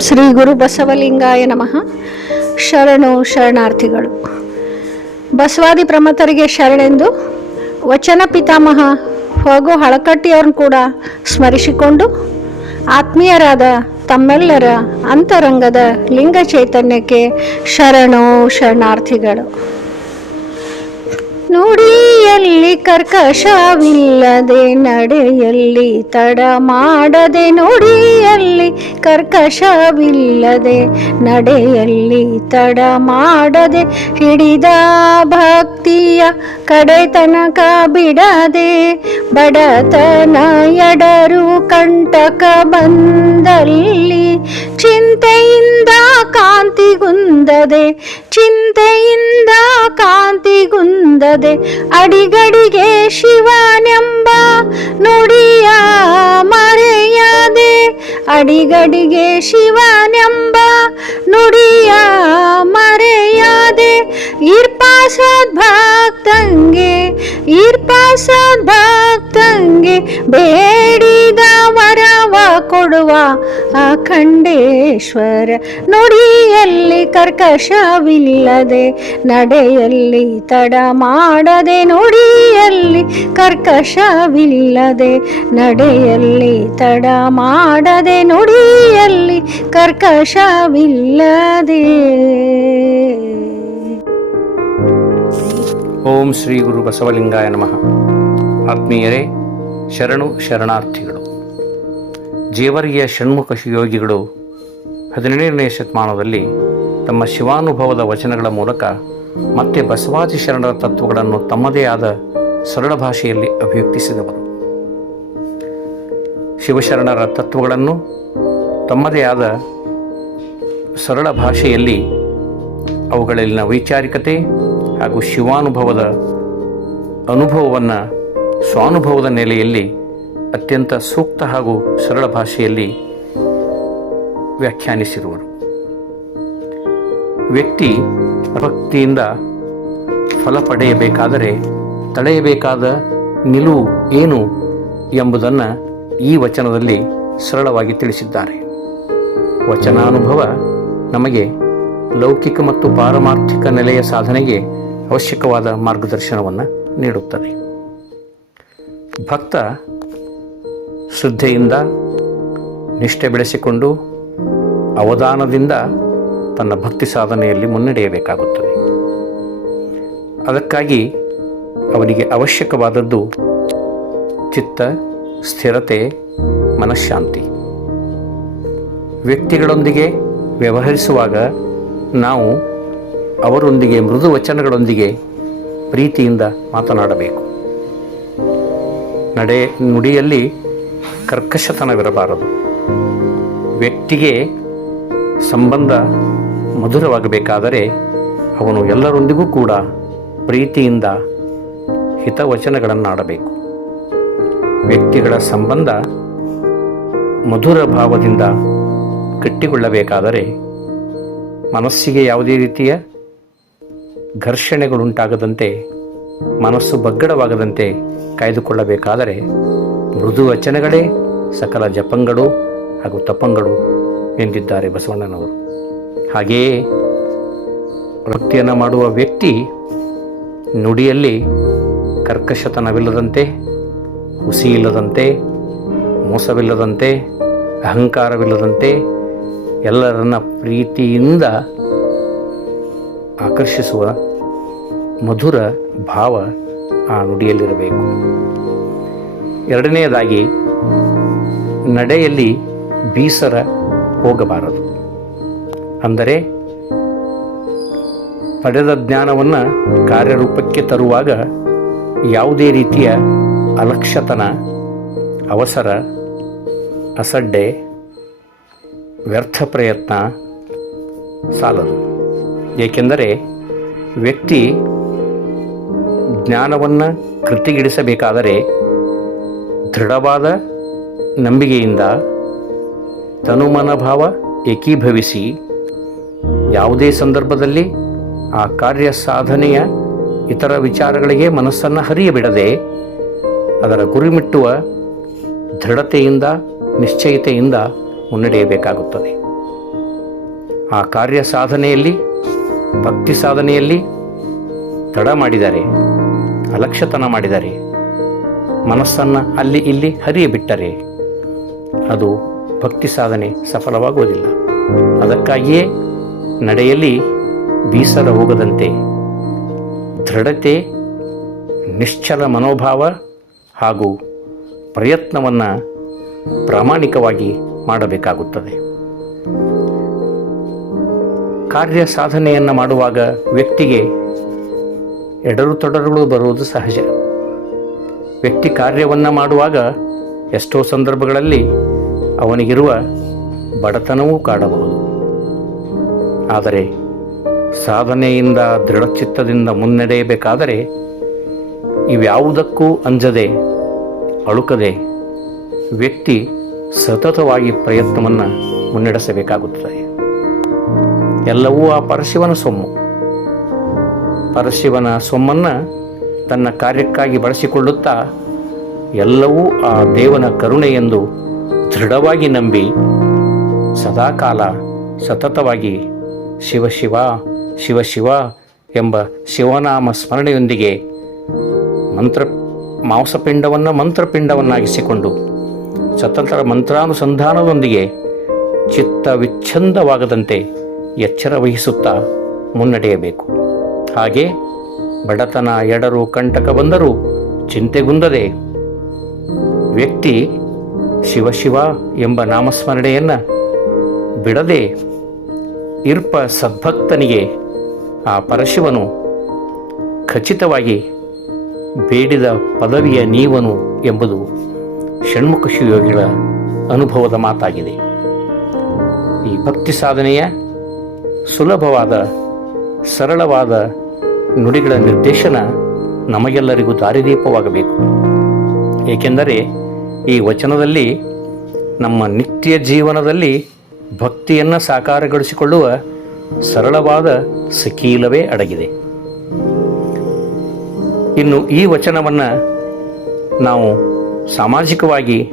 ಶ್ರೀ ಗುರು ಬಸವಲಿಂಗಾಯ ನಮಃ. ಶರಣು ಶರಣಾರ್ಥಿಗಳು. ಬಸವಾದಿ ಪ್ರಮತರಿಗೆ ಶರಣೆಂದು ವಚನ ಪಿತಾಮಹ ಹಾಗೂ ಹಳಕಟ್ಟಿಯವ್ರನ್ನ ಕೂಡ ಸ್ಮರಿಸಿಕೊಂಡು ಆತ್ಮೀಯರಾದ ತಮ್ಮೆಲ್ಲರ ಅಂತರಂಗದ ಲಿಂಗ ಚೈತನ್ಯಕ್ಕೆ ಶರಣು ಶರಣಾರ್ಥಿಗಳು. ನುಡಿಯಲ್ಲಿ ಕರ್ಕಶವಿಲ್ಲದೆ ನಡೆಯಲ್ಲಿ ತಡ ಮಾಡದೆ ನುಡಿಯಲ್ಲಿ ಕರ್ಕಶವಿಲ್ಲದೆ ನಡೆಯಲ್ಲಿ ತಡ ಮಾಡದೆ ಹಿಡಿದ ಭಕ್ತಿಯ ಕಡೆ ತನಕ ಬಿಡದೆ ಬಡತನ ಎಡರು ಕಂಟಕ ಬಂದಲ್ಲಿ ಚಿಂತೆಯಿಂದ ಕಾಂತಿಗುಂದದೆ ಚಿಂತೆಯಿಂದ ಕಾಂತಿಗುಂದದೆ ಅಡಿಗಡಿಗೆ ಶಿವನೆಂಬ ನುಡಿಯ ಮರೆಯದೆ ಅಡಿಗಡಿಗೆ ಶಿವನೆಂಬ ನುಡಿಯ ಮರೆಯದೆ ಇರ್ಪಾಸದ್ ಭಕ್ತಂಗೆ ಬೇಡಿ ಕೊಡುವ ಅಖಂಡೇಶ್ವರ ನುಡಿಯಲ್ಲಿ ಕರ್ಕಶವಿಲ್ಲದೆ, ನಡೆಯಲ್ಲಿ ತಡ ಮಾಡದೆ, ನುಡಿಯಲ್ಲಿ ಕರ್ಕಶವಿಲ್ಲದೆ, ನಡೆಯಲ್ಲಿ ತಡ ಮಾಡದೆ, ನುಡಿಯಲ್ಲಿ ಕರ್ಕಶವಿಲ್ಲದೆ. ಓಂ ಶ್ರೀ ಗುರು ಬಸವಲಿಂಗಾಯ ನಮಃ. ಆತ್ಮೀಯರೇ, ಶರಣು ಶರಣಾರ್ಥಿಗಳು. ಜೇವರಿಯ ಷಣ್ಮುಖ ಯೋಗಿಗಳು ಹದಿನೇಳನೇ ಶತಮಾನದಲ್ಲಿ ತಮ್ಮ ಶಿವಾನುಭವದ ವಚನಗಳ ಮೂಲಕ ಮತ್ತೆ ಬಸವಾದಿ ಶರಣರ ತತ್ವಗಳನ್ನು ತಮ್ಮದೇ ಆದ ಸರಳ ಭಾಷೆಯಲ್ಲಿ ಅಭಿವ್ಯಕ್ತಿಸಿದವರು. ಶಿವಶರಣರ ತತ್ವಗಳನ್ನು ತಮ್ಮದೇ ಆದ ಸರಳ ಭಾಷೆಯಲ್ಲಿ ಅವುಗಳಲ್ಲಿನ ವೈಚಾರಿಕತೆ ಹಾಗೂ ಶಿವಾನುಭವದ ಅನುಭವವನ್ನು ಸ್ವಾನುಭವದ ನೆಲೆಯಲ್ಲಿ ಅತ್ಯಂತ ಸೂಕ್ತ ಹಾಗೂ ಸರಳ ಭಾಷೆಯಲ್ಲಿ ವ್ಯಾಖ್ಯಾನಿಸಿರುವರು ವ್ಯಕ್ತಿ ಭಕ್ತಿಯಿಂದ ಫಲ ಪಡೆಯಬೇಕಾದರೆ ತಡೆಯಬೇಕಾದ ನಿಲುವು ಏನು ಎಂಬುದನ್ನು ಈ ವಚನದಲ್ಲಿ ಸರಳವಾಗಿ ತಿಳಿಸಿದ್ದಾರೆ. ವಚನಾನುಭವ ನಮಗೆ ಲೌಕಿಕ ಮತ್ತು ಪಾರಮಾರ್ಥಿಕ ನೆಲೆಯ ಸಾಧನೆಗೆ ಅವಶ್ಯಕವಾದ ಮಾರ್ಗದರ್ಶನವನ್ನು ನೀಡುತ್ತದೆ. ಭಕ್ತ ಶ್ರದ್ಧೆಯಿಂದ ನಿಷ್ಠೆ ಬೆಳೆಸಿಕೊಂಡು ಅವಧಾನದಿಂದ ತನ್ನ ಭಕ್ತಿ ಸಾಧನೆಯಲ್ಲಿ ಮುನ್ನಡೆಯಬೇಕಾಗುತ್ತದೆ. ಅದಕ್ಕಾಗಿ ಅವನಿಗೆ ಅವಶ್ಯಕವಾದದ್ದು ಚಿತ್ತ, ಸ್ಥಿರತೆ, ಮನಃಶಾಂತಿ. ವ್ಯಕ್ತಿಗಳೊಂದಿಗೆ ವ್ಯವಹರಿಸುವಾಗ ನಾವು ಅವರೊಂದಿಗೆ ಮೃದು ವಚನಗಳೊಂದಿಗೆ ಪ್ರೀತಿಯಿಂದ ಮಾತನಾಡಬೇಕು. ನಡೆ ನುಡಿಯಲ್ಲಿ ಕರ್ಕಶತನವಿರಬಾರದು. ವ್ಯಕ್ತಿಗೆ ಸಂಬಂಧ ಮಧುರವಾಗಬೇಕಾದರೆ ಅವನು ಎಲ್ಲರೊಂದಿಗೂ ಕೂಡ ಪ್ರೀತಿಯಿಂದ ಹಿತವಚನಗಳನ್ನಾಡಬೇಕು. ವ್ಯಕ್ತಿಗಳ ಸಂಬಂಧ ಮಧುರ ಭಾವದಿಂದ ಕಟ್ಟಿಕೊಳ್ಳಬೇಕಾದರೆ ಮನಸ್ಸಿಗೆ ಯಾವುದೇ ರೀತಿಯ ಘರ್ಷಣೆಗಳುಂಟಾಗದಂತೆ, ಮನಸ್ಸು ಬಗ್ಗಡವಾಗದಂತೆ ಕಾಯ್ದುಕೊಳ್ಳಬೇಕಾದರೆ ಮೃದು ವಚನಗಳೇ ಸಕಲ ಜಪಂಗಳು ಹಾಗೂ ತಪಂಗಳು ಎಂದಿದ್ದಾರೆ ಬಸವಣ್ಣನವರು. ಹಾಗೆಯೇ ವೃತ್ತಿಯನ್ನು ಮಾಡುವ ವ್ಯಕ್ತಿ ನುಡಿಯಲ್ಲಿ ಕರ್ಕಶತನವಿಲ್ಲದಂತೆ ಹುಸಿ ಇಲ್ಲದಂತೆ ಮೋಸವಿಲ್ಲದಂತೆ, ಅಹಂಕಾರವಿಲ್ಲದಂತೆ ಎಲ್ಲರನ್ನ ಪ್ರೀತಿಯಿಂದ ಆಕರ್ಷಿಸುವ ಮಧುರ ಭಾವ ಆ ನುಡಿಯಲ್ಲಿರಬೇಕು. ಎರಡನೆಯದಾಗಿ, ನಡೆಯಲ್ಲಿ ಬೀಸರ ಹೋಗಬಾರದು. ಅಂದರೆ, ಪಡೆದ ಜ್ಞಾನವನ್ನು ಕಾರ್ಯರೂಪಕ್ಕೆ ತರುವಾಗ ಯಾವುದೇ ರೀತಿಯ ಅಲಕ್ಷ್ಯತನ, ಅವಸರ, ಅಸಡ್ಡೆ, ವ್ಯರ್ಥ ಪ್ರಯತ್ನ ಸಾಲದು. ಏಕೆಂದರೆ, ವ್ಯಕ್ತಿ ಜ್ಞಾನವನ್ನು ಕೃತಿಗಿಡಿಸಬೇಕಾದರೆ ದೃಢವಾದ ನಂಬಿಕೆಯಿಂದ ತನುಮನಭಾವ ಏಕೀಭವಿಸಿ ಯಾವುದೇ ಸಂದರ್ಭದಲ್ಲಿ ಆ ಕಾರ್ಯ ಸಾಧನೆಯ ಇತರ ವಿಚಾರಗಳಿಗೆ ಮನಸ್ಸನ್ನು ಹರಿಯಬಿಡದೆ ಅದರ ಗುರಿಮಿಟ್ಟುವ ದೃಢತೆಯಿಂದ, ನಿಶ್ಚಯತೆಯಿಂದ ಮುನ್ನಡೆಯಬೇಕಾಗುತ್ತದೆ. ಆ ಕಾರ್ಯ ಸಾಧನೆಯಲ್ಲಿ ಭಕ್ತಿ ಸಾಧನೆಯಲ್ಲಿ ತಡ ಮಾಡಿದರೆ, ಅಲಕ್ಷ್ಯತನ ಮಾಡಿದ್ದಾರೆ ಮನಸ್ಸನ್ನು ಅಲ್ಲಿ ಇಲ್ಲಿ ಹರಿಯಬಿಟ್ಟರೆ ಅದು ಭಕ್ತಿ ಸಾಧನೆ ಸಫಲವಾಗುವುದಿಲ್ಲ. ಅದಕ್ಕಾಗಿಯೇ ನಡೆಯಲಿ ಬೀಸರ ಹೋಗದಂತೆ ದೃಢತೆ, ನಿಶ್ಚಲ ಮನೋಭಾವ ಹಾಗೂ ಪ್ರಯತ್ನವನ್ನು ಪ್ರಾಮಾಣಿಕವಾಗಿ ಮಾಡಬೇಕಾಗುತ್ತದೆ. ಕಾರ್ಯ ಸಾಧನೆಯನ್ನು ಮಾಡುವಾಗ ವ್ಯಕ್ತಿಗೆ ಎಡರು ತೊಡರುಗಳು ಬರುವುದು ಸಹಜ. ವ್ಯಕ್ತಿ ಕಾರ್ಯವನ್ನು ಮಾಡುವಾಗ ಎಷ್ಟೋ ಸಂದರ್ಭಗಳಲ್ಲಿ ಅವನಿಗಿರುವ ಬಡತನವೂ ಕಾಡಬಹುದು. ಆದರೆ ಸಾಧನೆಯಿಂದ ದೃಢಚಿತ್ತದಿಂದ ಮುನ್ನಡೆಯಬೇಕಾದರೆ ಇವ್ಯಾವುದಕ್ಕೂ ಅಂಜದೆ, ಅಳುಕದೆ ವ್ಯಕ್ತಿ ಸತತವಾಗಿ ಪ್ರಯತ್ನವನ್ನು ಮುನ್ನಡೆಸಬೇಕಾಗುತ್ತದೆ. ಎಲ್ಲವೂ ಆ ಪರಶಿವನ ಸೊಮ್ಮು. ಪರಶಿವನ ಸೊಮ್ಮನ್ನು ತನ್ನ ಕಾರ್ಯಕ್ಕಾಗಿ ಬಳಸಿಕೊಳ್ಳುತ್ತಾ ಎಲ್ಲವೂ ಆ ದೇವನ ಕರುಣೆ ಎಂದು ದೃಢವಾಗಿ ನಂಬಿ ಸದಾಕಾಲ ಸತತವಾಗಿ ಶಿವಶಿವ ಶಿವಶಿವ ಶಿವ ಶಿವ ಎಂಬ ಶಿವನಾಮ ಸ್ಮರಣೆಯೊಂದಿಗೆ ಮಂತ್ರ ಮಾಂಸಪಿಂಡವನ್ನು ಮಂತ್ರಪಿಂಡವನ್ನಾಗಿಸಿಕೊಂಡು ಸತತ ಮಂತ್ರಾನುಸಂಧಾನದೊಂದಿಗೆ ಚಿತ್ತ ವಿಚ್ಛಂದವಾಗದಂತೆ ಎಚ್ಚರ ವಹಿಸುತ್ತಾ ಮುನ್ನಡೆಯಬೇಕು. ಹಾಗೆ ಬಡತನ ಎಡರು ಕಂಟಕ ಬಂದರೂ ಚಿಂತೆಗುಂದದೆ ವ್ಯಕ್ತಿ ಶಿವಶಿವ ಶಿವ ಎಂಬ ನಾಮಸ್ಮರಣೆಯನ್ನು ಬಿಡದೆ ಇರ್ಪ ಸದ್ಭಕ್ತನಿಗೆ ಆ ಪರಶಿವನು ಖಚಿತವಾಗಿ ಬೇಡಿದ ಪದವಿಯ ನೀವನು ಎಂಬುದು ಷಣ್ಮುಖ ಶಿವಯೋಗಿಗಳ ಅನುಭವದ ಮಾತಾಗಿದೆ. ಈ ಭಕ್ತಿ ಸಾಧನೆಯ ಸುಲಭವಾದ ಸರಳವಾದ ನುಡಿಗಳ ನಿರ್ದೇಶನ ನಮಗೆಲ್ಲರಿಗೂ ದಾರಿದೀಪವಾಗಬೇಕು. ಏಕೆಂದರೆ ಈ ವಚನದಲ್ಲಿ ನಮ್ಮ ನಿತ್ಯ ಜೀವನದಲ್ಲಿ ಭಕ್ತಿಯನ್ನು ಸಾಕಾರಗೊಳಿಸಿಕೊಳ್ಳುವ ಸರಳವಾದ ಸಕೀಲವೇ ಅಡಗಿದೆ. ಇನ್ನು ಈ ವಚನವನ್ನು ನಾವು ಸಾಮಾಜಿಕವಾಗಿ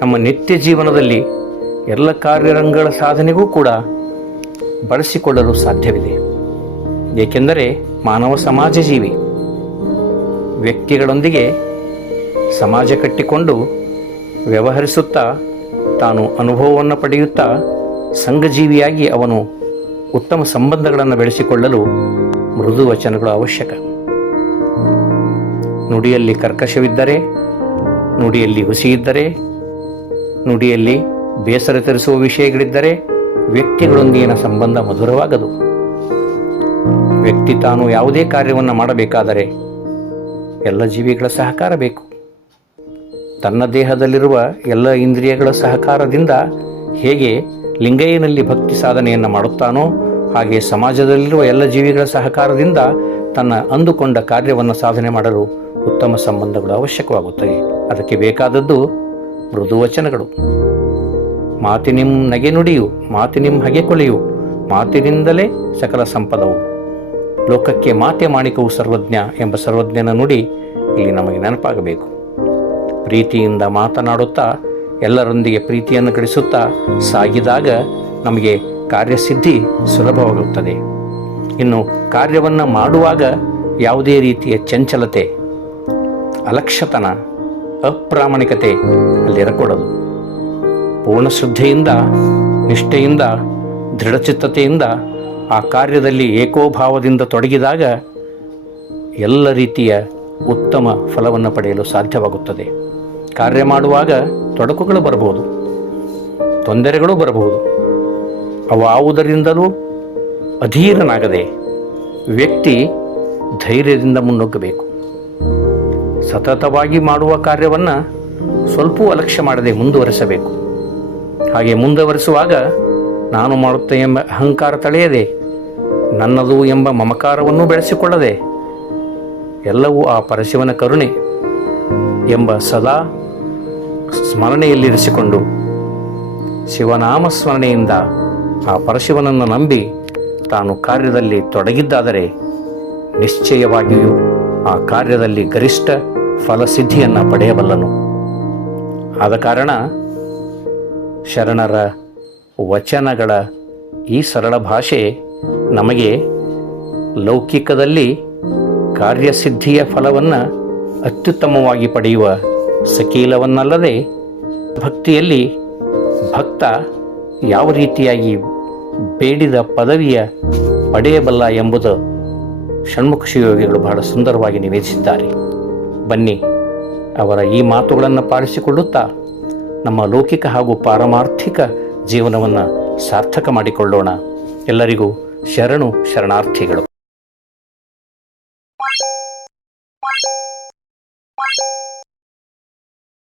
ನಮ್ಮ ನಿತ್ಯ ಜೀವನದಲ್ಲಿ ಎಲ್ಲ ಕಾರ್ಯರಂಗಗಳ ಸಾಧನೆಗೂ ಕೂಡ ಬಳಸಿಕೊಳ್ಳಲು ಸಾಧ್ಯವಿದೆ. ಏಕೆಂದರೆ ಮಾನವ ಸಮಾಜ ಜೀವಿ. ವ್ಯಕ್ತಿಗಳೊಂದಿಗೆ ಸಮಾಜ ಕಟ್ಟಿಕೊಂಡು ವ್ಯವಹರಿಸುತ್ತಾ ತಾನು ಅನುಭವವನ್ನು ಪಡೆಯುತ್ತಾ ಸಂಘಜೀವಿಯಾಗಿ ಅವನು ಉತ್ತಮ ಸಂಬಂಧಗಳನ್ನು ಬೆಳೆಸಿಕೊಳ್ಳಲು ಮೃದು ವಚನಗಳು ಅವಶ್ಯಕ. ನುಡಿಯಲ್ಲಿ ಕರ್ಕಶವಿದ್ದರೆ, ನುಡಿಯಲ್ಲಿ ಹುಸಿಯಿದ್ದರೆ, ನುಡಿಯಲ್ಲಿ ಬೇಸರ ತರಿಸುವ ವಿಷಯಗಳಿದ್ದರೆ ವ್ಯಕ್ತಿಗಳೊಂದಿಗಿನ ಸಂಬಂಧ ಮಧುರವಾಗದು. ವ್ಯಕ್ತಿ ತಾನು ಯಾವುದೇ ಕಾರ್ಯವನ್ನು ಮಾಡಬೇಕಾದರೆ ಎಲ್ಲ ಜೀವಿಗಳ ಸಹಕಾರ ಬೇಕು. ತನ್ನ ದೇಹದಲ್ಲಿರುವ ಎಲ್ಲ ಇಂದ್ರಿಯಗಳ ಸಹಕಾರದಿಂದ ಹೇಗೆ ಲಿಂಗಯ್ಯನಲ್ಲಿ ಭಕ್ತಿ ಸಾಧನೆಯನ್ನು ಮಾಡುತ್ತಾನೋ ಹಾಗೆ ಸಮಾಜದಲ್ಲಿರುವ ಎಲ್ಲ ಜೀವಿಗಳ ಸಹಕಾರದಿಂದ ತನ್ನ ಅಂದುಕೊಂಡ ಕಾರ್ಯವನ್ನು ಸಾಧನೆ ಮಾಡಲು ಉತ್ತಮ ಸಂಬಂಧಗಳು ಅವಶ್ಯಕವಾಗುತ್ತವೆ. ಅದಕ್ಕೆ ಬೇಕಾದದ್ದು ಮೃದು ವಚನಗಳು. ಮಾತಿನಿಂ ನಗೆ ನುಡಿಯು ಮಾತಿನಿಂ ಹಗೆ ಕೊಳೆಯು, ಮಾತಿನಿಂದಲೇ ಸಕಲ ಸಂಪದವು. ಲೋಕಕ್ಕೆ ಮಾತೆ ಮಾಣಿಕವು ಸರ್ವಜ್ಞ ಎಂಬ ಸರ್ವಜ್ಞನ ನುಡಿ ಇಲ್ಲಿ ನಮಗೆ ನೆನಪಾಗಬೇಕು. ಪ್ರೀತಿಯಿಂದ ಮಾತನಾಡುತ್ತಾ, ಎಲ್ಲರೊಂದಿಗೆ ಪ್ರೀತಿಯನ್ನು ಗಳಿಸುತ್ತಾ ಸಾಗಿದಾಗ ನಮಗೆ ಕಾರ್ಯಸಿದ್ಧಿ ಸುಲಭವಾಗುತ್ತದೆ. ಇನ್ನು ಕಾರ್ಯವನ್ನು ಮಾಡುವಾಗ ಯಾವುದೇ ರೀತಿಯ ಚಂಚಲತೆ ಅಲಕ್ಷತನ ಅಪ್ರಾಮಾಣಿಕತೆ ಅಲ್ಲಿರಕೂಡದು ಪೂರ್ಣ ಶ್ರದ್ಧೆಯಿಂದ ನಿಷ್ಠೆಯಿಂದ, ದೃಢಚಿತ್ತತೆಯಿಂದ ಆ ಕಾರ್ಯದಲ್ಲಿ ಏಕೋಭಾವದಿಂದ ತೊಡಗಿದಾಗ ಎಲ್ಲ ರೀತಿಯ ಉತ್ತಮ ಫಲವನ್ನು ಪಡೆಯಲು ಸಾಧ್ಯವಾಗುತ್ತದೆ. ಕಾರ್ಯ ಮಾಡುವಾಗ ತೊಡಕುಗಳು ಬರಬಹುದು, ತೊಂದರೆಗಳು ಬರಬಹುದು. ಅವಾವುದರಿಂದಲೂ ಅಧೀರನಾಗದೆ ವ್ಯಕ್ತಿ ಧೈರ್ಯದಿಂದ ಮುನ್ನುಗ್ಗಬೇಕು ಸತತವಾಗಿ ಮಾಡುವ ಕಾರ್ಯವನ್ನು ಸ್ವಲ್ಪವೂ ಅಲಕ್ಷ್ಯ ಮಾಡದೆ ಮುಂದುವರೆಸಬೇಕು. ಹಾಗೆ ಮುಂದುವರೆಸುವಾಗ ನಾನು ಮಾಡುತ್ತೆ ಎಂಬ ಅಹಂಕಾರ ತಳೆಯದೆ, ನನ್ನದು ಎಂಬ ಮಮಕಾರವನ್ನು ಬೆಳೆಸಿಕೊಳ್ಳದೆ, ಎಲ್ಲವೂ ಆ ಪರಶಿವನ ಕರುಣೆ ಎಂಬ ಸದಾ ಸ್ಮರಣೆಯಲ್ಲಿರಿಸಿಕೊಂಡು ಶಿವನಾಮ ಸ್ಮರಣೆಯಿಂದ ಆ ಪರಶಿವನನ್ನು ನಂಬಿ ತಾನು ಕಾರ್ಯದಲ್ಲಿ ತೊಡಗಿದ್ದಾದರೆ, ನಿಶ್ಚಯವಾಗಿಯೂ ಆ ಕಾರ್ಯದಲ್ಲಿ ಗರಿಷ್ಠ ಫಲಸಿದ್ಧಿಯನ್ನು ಪಡೆಯಬಲ್ಲನು. ಆದ ಕಾರಣ ಶರಣರ ವಚನಗಳ ಈ ಸರಳ ಭಾಷೆ ನಮಗೆ ಲೌಕಿಕದಲ್ಲಿ ಕಾರ್ಯಸಿದ್ಧಿಯ ಫಲವನ್ನು ಅತ್ಯುತ್ತಮವಾಗಿ ಪಡೆಯುವ ಸಕೀಲವನ್ನಲ್ಲದೆ ಭಕ್ತಿಯಲ್ಲಿ ಭಕ್ತ ಯಾವ ರೀತಿಯಾಗಿ ಬೇಡಿದ ಪದವಿಯ ಪಡೆಯಬಲ್ಲ ಎಂಬುದು ಷಣ್ಮುಖ ಶಿವಯೋಗಿಗಳು ಬಹಳ ಸುಂದರವಾಗಿ ನಿವೇದಿಸಿದ್ದಾರೆ. ಬನ್ನಿ ಅವರ ಈ ಮಾತುಗಳನ್ನು ಪಾಲಿಸಿಕೊಳ್ಳುತ್ತಾ ನಮ್ಮ ಲೌಕಿಕ ಹಾಗೂ ಪಾರಮಾರ್ಥಿಕ ಜೀವನವನ್ನು ಸಾರ್ಥಕ ಮಾಡಿಕೊಳ್ಳೋಣ. ಎಲ್ಲರಿಗೂ ಶರಣು ಶರಣಾರ್ಥಿಗಳು.